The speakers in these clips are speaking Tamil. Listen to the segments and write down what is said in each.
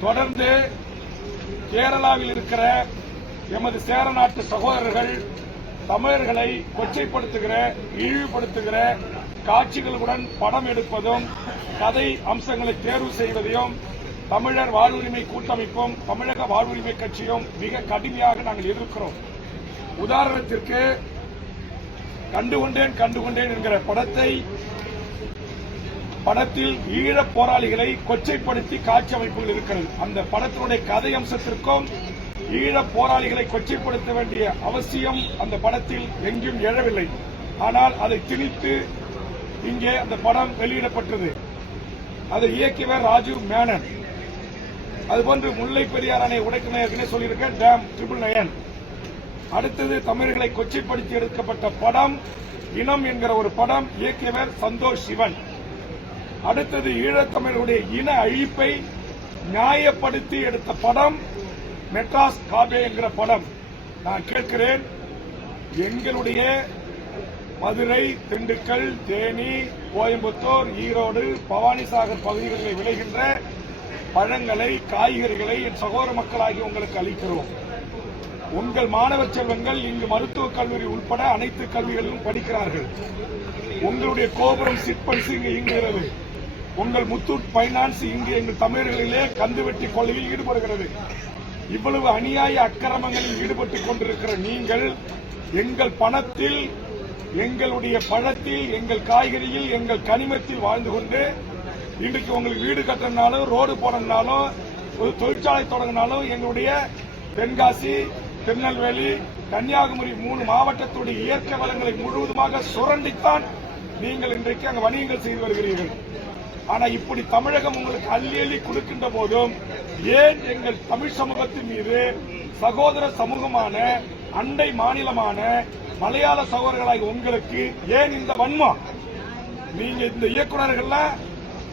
தொடர்ந்து கேரளாவில் இருக்கிற எமது சேர நாட்டு சகோதரர்கள் தமிழர்களை கொச்சைப்படுத்துகிற இழிவுபடுத்துகிற காட்சிகளுடன் படம் எடுப்பதும் கதை அம்சங்களை தேர்வு செய்வதையும் தமிழர் வாழ்வுரிமை கூட்டமைப்பும் தமிழக வாழ்வுரிமை கட்சியும் மிக கடுமையாக நாங்கள் எதிர்க்கிறோம். உதாரணத்திற்கு கண்டுகொண்டேன் கண்டுகொண்டேன் என்கிற படத்தை படத்தில் ஈழப் போராளிகளை கொச்சைப்படுத்தி காட்சி அமைப்புகள் இருக்கிறது. அந்த படத்தினுடைய கதை அம்சத்திற்கும் ஈழப் போராளிகளை கொச்சைப்படுத்த வேண்டிய அவசியம் அந்த படத்தில் எங்கும் எழவில்லை. ஆனால் அதை திணித்து இங்கே அந்த படம் வெளியிடப்பட்டது. அதை இயக்கியவர் ராஜீவ் மேனன். அதுபோன்று முல்லை பெரியார் அணை உடைக்கும் ஏற்கனவே சொல்லியிருக்கேன் டேம் ட்ரிபிள் நயன் அடுத்தது தமிழர்களை கொச்சைப்படுத்தி எடுக்கப்பட்ட படம் இனம் என்கிற ஒரு படம் இயக்கியவர் சந்தோஷ் சிவன். அடுத்தது ஈழத்தமிழருடைய இன அழிப்பை நியாயப்படுத்தி எடுத்த படம் மெட்ராஸ் காபே என்கிற படம். நான் கேட்கிறேன் எங்களுடைய மதுரை திண்டுக்கல் தேனி கோயம்புத்தூர் ஈரோடு பவானிசாகர் பகுதிகளில் விளைகின்ற பழங்களை காய்கறிகளை என் சகோதர மக்களாகி உங்களுக்கு அளிக்கிறோம். உங்கள் மாணவ செல்வங்கள் இங்கு மருத்துவக் கல்லூரி உட்பட அனைத்து கல்விகளிலும் படிக்கிறார்கள். உங்களுடைய கோபுரம் சிற்பன்ஸ் இங்கு இயங்குகிறது உங்கள் முத்தூட் பைனான்ஸ் இங்கு எங்கள் தமிழர்களிலே கந்துவெட்டி கொள்ளையில் ஈடுபடுகிறது. இவ்வளவு அநியாய அக்கிரமங்களில் ஈடுபட்டுக் கொண்டிருக்கிற நீங்கள் எங்கள் பணத்தில் எங்களுடைய பழத்தில் எங்கள் காய்கறியில் எங்கள் கனிமத்தில் வாழ்ந்து கொண்டு இன்றைக்கு உங்களுக்கு வீடு கட்டுறதுனாலும் ரோடு போடணும்னாலும் ஒரு தொழிற்சாலை தொடங்கினாலும் எங்களுடைய தென்காசி திருநெல்வேலி கன்னியாகுமரி மூணு மாவட்டத்துடைய இயற்கை வளங்களை முழுவதுமாக சுரண்டித்தான் நீங்கள் இன்றைக்கு அங்கு வணிகங்கள் செய்து வருகிறீர்கள். ஆனா இப்படி தமிழகம் உங்களுக்கு அள்ளி அள்ளி கொடுக்கின்ற போதும் ஏன் எங்கள் தமிழ் சமூகத்தின் மீது சகோதர சமூகமான அண்டை மாநிலமான மலையாள சகோதரர்களாக உங்களுக்கு ஏன் இந்த வன்மம்? நீங்க இந்த இயக்குநர்கள்லாம்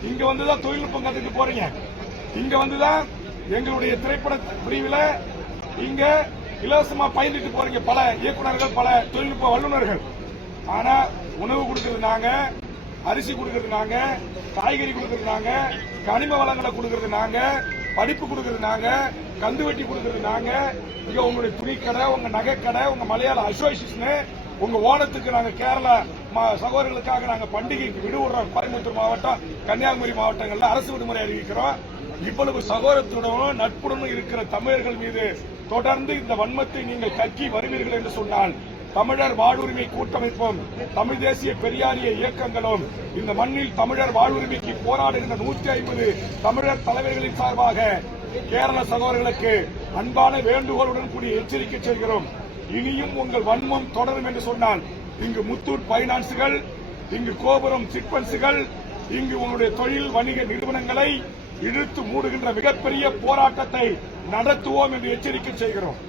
இங்க வந்துதான் தொழில்நுட்பம் கத்துக்கு போறீங்க. இங்க வந்துதான் எங்களுடைய திரைப்பட பிரிவில் இங்க இலவசமா பயிர்ந்துட்டு போறீங்க பல இயக்குநர்கள் பல தொழில்நுட்ப வல்லுநர்கள். ஆனா உணவு கொடுக்கிறது நாங்க அரிசி கொடுக்கறது நாங்க காய்கறி கொடுக்கறது நாங்க கனிம வளங்களை கொடுக்கறது நாங்க படிப்பு கொடுக்கறது நாங்க கந்து வெட்டி கொடுக்கறது நாங்க. இங்க உங்களுடைய துணிக்கடை உங்க நகைக்கடை உங்க மலையாள அசோசியேஷன் உங்க ஓணத்துக்கு நாங்க கேரளா சகோதரர்களுக்காக நாங்க பண்டிகைக்கு விடுவிடுறோம் கோயம்புத்தூர் மாவட்டம் கன்னியாகுமரி மாவட்டங்கள்ல அரசு விடுமுறை அறிவிக்கிறோம். இவ்வளவு சகோதரத்துடனும் நட்புடனும் இருக்கிற தமிழர்கள் மீது தொடர்ந்து இந்த வன்மத்தை நீங்கள் கட்சி வருவீர்கள் என்று சொன்னால் தமிழர் வாழ்வுரிமை கூட்டமைப்பும் தமிழ் தேசிய பெரியாரிய இயக்கங்களும் இந்த மண்ணில் தமிழர் வாழ்வுரிமைக்கு போராடுகின்ற நூற்றி ஐம்பது தமிழர் தலைவர்களின் சார்பாக கேரள சகோதரர்களுக்கு அன்பான வேண்டுகோளுடன் கூடிய எச்சரிக்கை செய்கிறோம். இனியும் உங்கள் வன்மம் தொடரும் என்று சொன்னால் இங்கு முத்தூட் பைனான்ஸுகள் இங்கு கோபுரம் சிட்பன்ஸுகள் இங்கு உங்களுடைய தொழில் வணிக நிறுவனங்களை இழுத்து மூடுகின்ற மிகப்பெரிய போராட்டத்தை நடத்துவோம் என்று எச்சரிக்கை செய்கிறோம்.